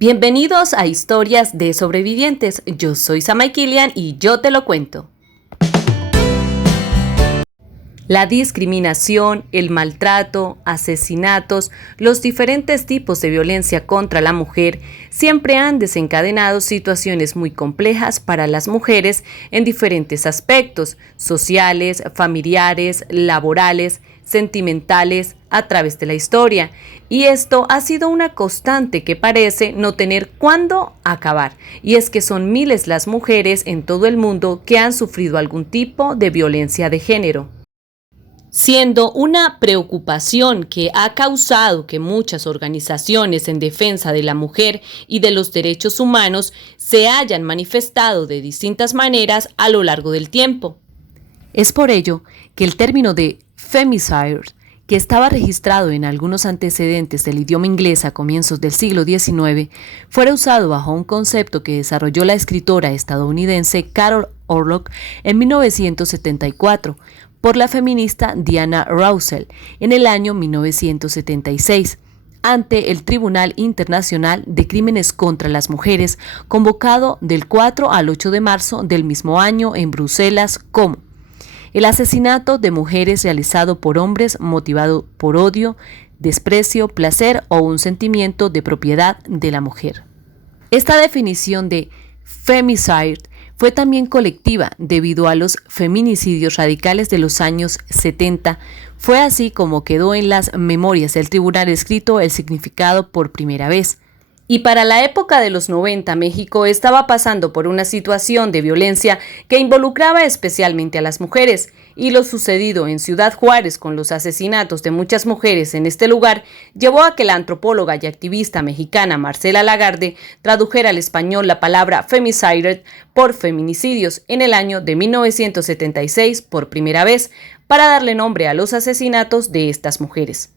Bienvenidos a Historias de Sobrevivientes. Yo soy Samay Kilian y yo te lo cuento. La discriminación, el maltrato, asesinatos, los diferentes tipos de violencia contra la mujer siempre han desencadenado situaciones muy complejas para las mujeres en diferentes aspectos, sociales, familiares, laborales, sentimentales, a través de la historia. Y esto ha sido una constante que parece no tener cuándo acabar. Y es que son miles las mujeres en todo el mundo que han sufrido algún tipo de violencia de género, siendo una preocupación que ha causado que muchas organizaciones en defensa de la mujer y de los derechos humanos se hayan manifestado de distintas maneras a lo largo del tiempo. Es por ello que el término de femicide, que estaba registrado en algunos antecedentes del idioma inglés a comienzos del siglo XIX, fuera usado bajo un concepto que desarrolló la escritora estadounidense Carol Orlock en 1974, por la feminista Diana Roussel en el año 1976, ante el Tribunal Internacional de Crímenes contra las Mujeres, convocado del 4 al 8 de marzo del mismo año en Bruselas, como el asesinato de mujeres realizado por hombres motivado por odio, desprecio, placer o un sentimiento de propiedad de la mujer. Esta definición de femicide fue también colectiva debido a los feminicidios radicales de los años 70. Fue así como quedó en las memorias del tribunal escrito el significado por primera vez. Y para la época de los 90, México estaba pasando por una situación de violencia que involucraba especialmente a las mujeres, y lo sucedido en Ciudad Juárez con los asesinatos de muchas mujeres en este lugar llevó a que la antropóloga y activista mexicana Marcela Lagarde tradujera al español la palabra femicide por feminicidios en el año de 1976 por primera vez, para darle nombre a los asesinatos de estas mujeres.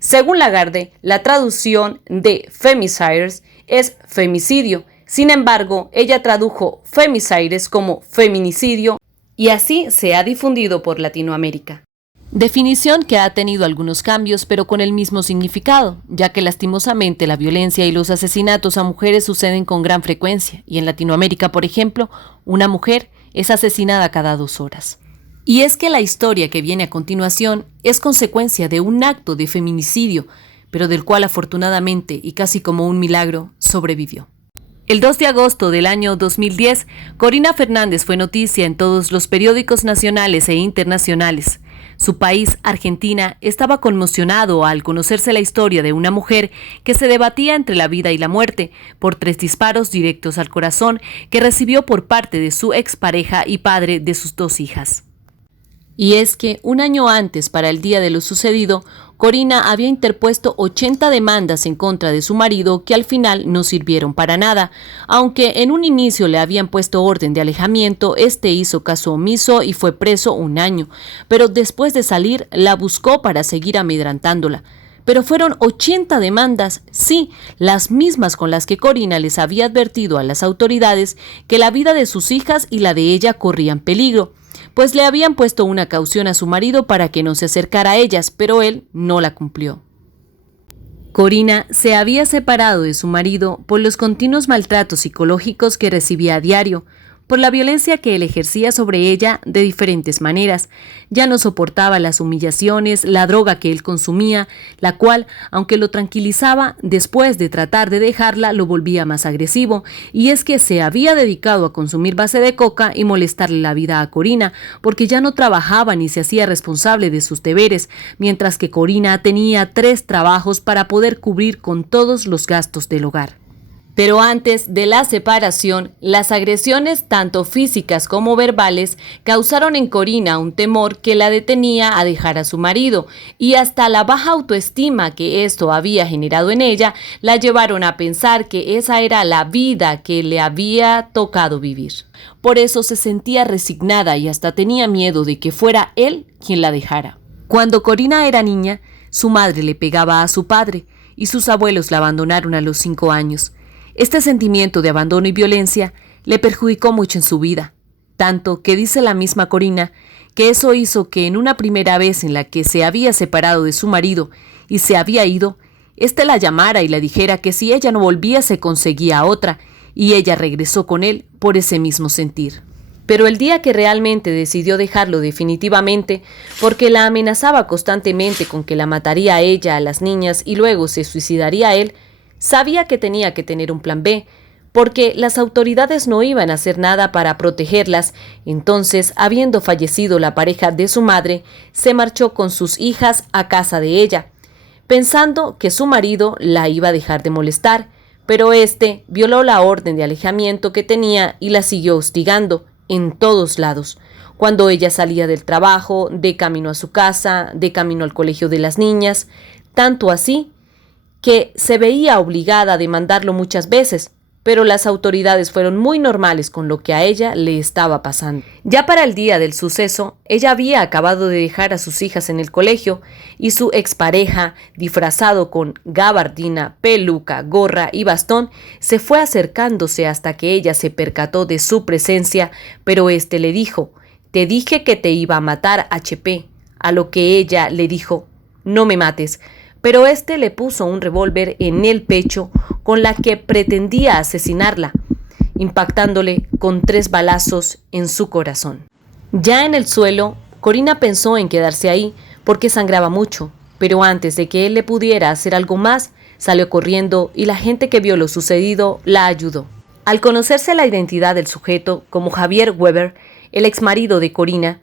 Según Lagarde, la traducción de femicides es femicidio. Sin embargo, ella tradujo femicides como feminicidio y así se ha difundido por Latinoamérica. Definición que ha tenido algunos cambios, pero con el mismo significado, ya que lastimosamente la violencia y los asesinatos a mujeres suceden con gran frecuencia, y en Latinoamérica, por ejemplo, una mujer es asesinada cada 2 horas. Y es que la historia que viene a continuación es consecuencia de un acto de feminicidio, pero del cual afortunadamente y casi como un milagro sobrevivió. El 2 de agosto del año 2010, Corina Fernández fue noticia en todos los periódicos nacionales e internacionales. Su país, Argentina, estaba conmocionado al conocerse la historia de una mujer que se debatía entre la vida y la muerte por 3 disparos directos al corazón que recibió por parte de su expareja y padre de sus 2 hijas. Y es que un año antes, para el día de lo sucedido, Corina había interpuesto 80 demandas en contra de su marido que al final no sirvieron para nada. Aunque en un inicio le habían puesto orden de alejamiento, este hizo caso omiso y fue preso 1 año. Pero después de salir, la buscó para seguir amedrentándola. Pero fueron 80 demandas, sí, las mismas con las que Corina les había advertido a las autoridades que la vida de sus hijas y la de ella corrían peligro, pues le habían puesto una caución a su marido para que no se acercara a ellas, pero él no la cumplió. Corina se había separado de su marido por los continuos maltratos psicológicos que recibía a diario, por la violencia que él ejercía sobre ella de diferentes maneras. Ya no soportaba las humillaciones, la droga que él consumía, la cual, aunque lo tranquilizaba, después de tratar de dejarla lo volvía más agresivo, y es que se había dedicado a consumir base de coca y molestarle la vida a Corina, porque ya no trabajaba ni se hacía responsable de sus deberes, mientras que Corina tenía 3 trabajos para poder cubrir con todos los gastos del hogar. Pero antes de la separación, las agresiones tanto físicas como verbales causaron en Corina un temor que la detenía a dejar a su marido, y hasta la baja autoestima que esto había generado en ella la llevaron a pensar que esa era la vida que le había tocado vivir. Por eso se sentía resignada y hasta tenía miedo de que fuera él quien la dejara. Cuando Corina era niña, su madre le pegaba a su padre y sus abuelos la abandonaron a los 5 años. Este sentimiento de abandono y violencia le perjudicó mucho en su vida, tanto que dice la misma Corina que eso hizo que en una primera vez en la que se había separado de su marido y se había ido, Este la llamara y le dijera que si ella no volvía se conseguía otra, y ella regresó con él por ese mismo sentir. Pero el día que realmente decidió dejarlo definitivamente, porque la amenazaba constantemente con que la mataría a ella, a las niñas, y luego se suicidaría a él, sabía que tenía que tener un plan B, porque las autoridades no iban a hacer nada para protegerlas. Entonces, habiendo fallecido la pareja de su madre, se marchó con sus hijas a casa de ella, pensando que su marido la iba a dejar de molestar, pero este violó la orden de alejamiento que tenía y la siguió hostigando en todos lados. Cuando ella salía del trabajo, de camino a su casa, de camino al colegio de las niñas, tanto así que se veía obligada a demandarlo muchas veces, pero las autoridades fueron muy normales con lo que a ella le estaba pasando. Ya para el día del suceso, ella había acabado de dejar a sus hijas en el colegio y su expareja, disfrazado con gabardina, peluca, gorra y bastón, se fue acercándose hasta que ella se percató de su presencia, pero este le dijo: «Te dije que te iba a matar, HP», a lo que ella le dijo: «No me mates», pero este le puso un revólver en el pecho con la que pretendía asesinarla, impactándole con 3 balazos en su corazón. Ya en el suelo, Corina pensó en quedarse ahí porque sangraba mucho, pero antes de que él le pudiera hacer algo más, salió corriendo y la gente que vio lo sucedido la ayudó. Al conocerse la identidad del sujeto como Javier Weber, el exmarido de Corina,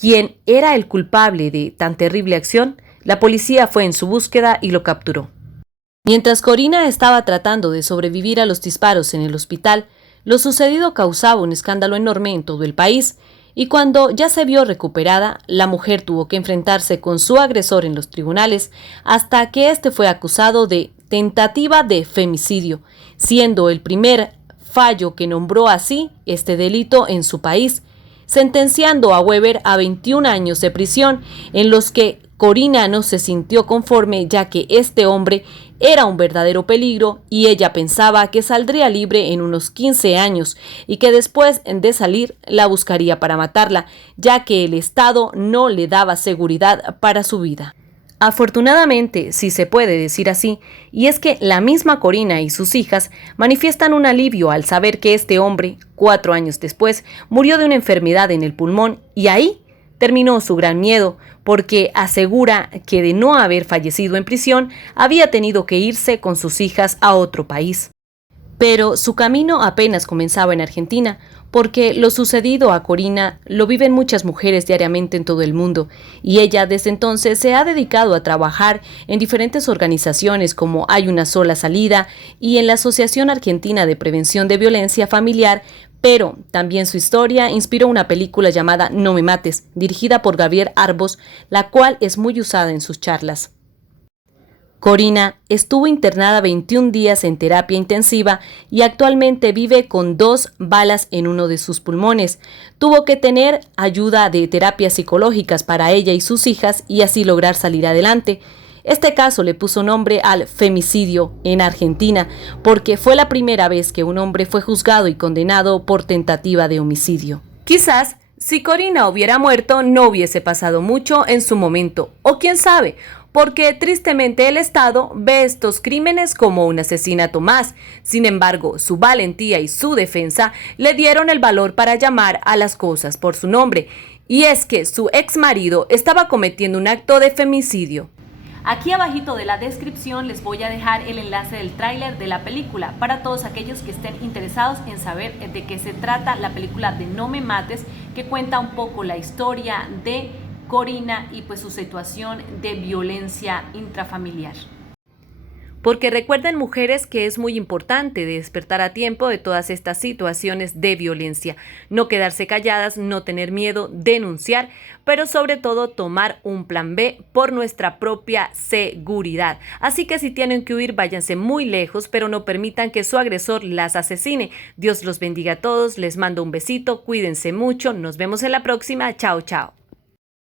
quien era el culpable de tan terrible acción, la policía fue en su búsqueda y lo capturó. Mientras Corina estaba tratando de sobrevivir a los disparos en el hospital, lo sucedido causaba un escándalo enorme en todo el país, y cuando ya se vio recuperada, la mujer tuvo que enfrentarse con su agresor en los tribunales hasta que este fue acusado de tentativa de femicidio, siendo el primer fallo que nombró así este delito en su país, sentenciando a Weber a 21 años de prisión, en los que Corina no se sintió conforme, ya que este hombre era un verdadero peligro y ella pensaba que saldría libre en unos 15 años y que después de salir la buscaría para matarla, ya que el Estado no le daba seguridad para su vida. Afortunadamente, si se puede decir así, y es que la misma Corina y sus hijas manifiestan un alivio al saber que este hombre, 4 años después, murió de una enfermedad en el pulmón, y ahí terminó su gran miedo, porque asegura que de no haber fallecido en prisión, había tenido que irse con sus hijas a otro país. Pero su camino apenas comenzaba en Argentina, porque lo sucedido a Corina lo viven muchas mujeres diariamente en todo el mundo, y ella desde entonces se ha dedicado a trabajar en diferentes organizaciones como Hay una sola salida y en la Asociación Argentina de Prevención de Violencia Familiar, pero también su historia inspiró una película llamada No me mates, dirigida por Gabriel Arbós, la cual es muy usada en sus charlas. Corina estuvo internada 21 días en terapia intensiva y actualmente vive con 2 balas en uno de sus pulmones. Tuvo que tener ayuda de terapias psicológicas para ella y sus hijas y así lograr salir adelante. Este caso le puso nombre al femicidio en Argentina porque fue la primera vez que un hombre fue juzgado y condenado por tentativa de homicidio. Quizás, si Corina hubiera muerto, no hubiese pasado mucho en su momento, o quién sabe, porque tristemente el Estado ve estos crímenes como un asesinato más. Sin embargo, su valentía y su defensa le dieron el valor para llamar a las cosas por su nombre, y es que su exmarido estaba cometiendo un acto de femicidio. Aquí abajito de la descripción les voy a dejar el enlace del tráiler de la película para todos aquellos que estén interesados en saber de qué se trata la película de No me mates, que cuenta un poco la historia de Corina y pues su situación de violencia intrafamiliar. Porque recuerden, mujeres, que es muy importante despertar a tiempo de todas estas situaciones de violencia. No quedarse calladas, no tener miedo, denunciar, pero sobre todo tomar un plan B por nuestra propia seguridad. Así que si tienen que huir, váyanse muy lejos, pero no permitan que su agresor las asesine. Dios los bendiga a todos, les mando un besito, cuídense mucho, nos vemos en la próxima, chao, chao.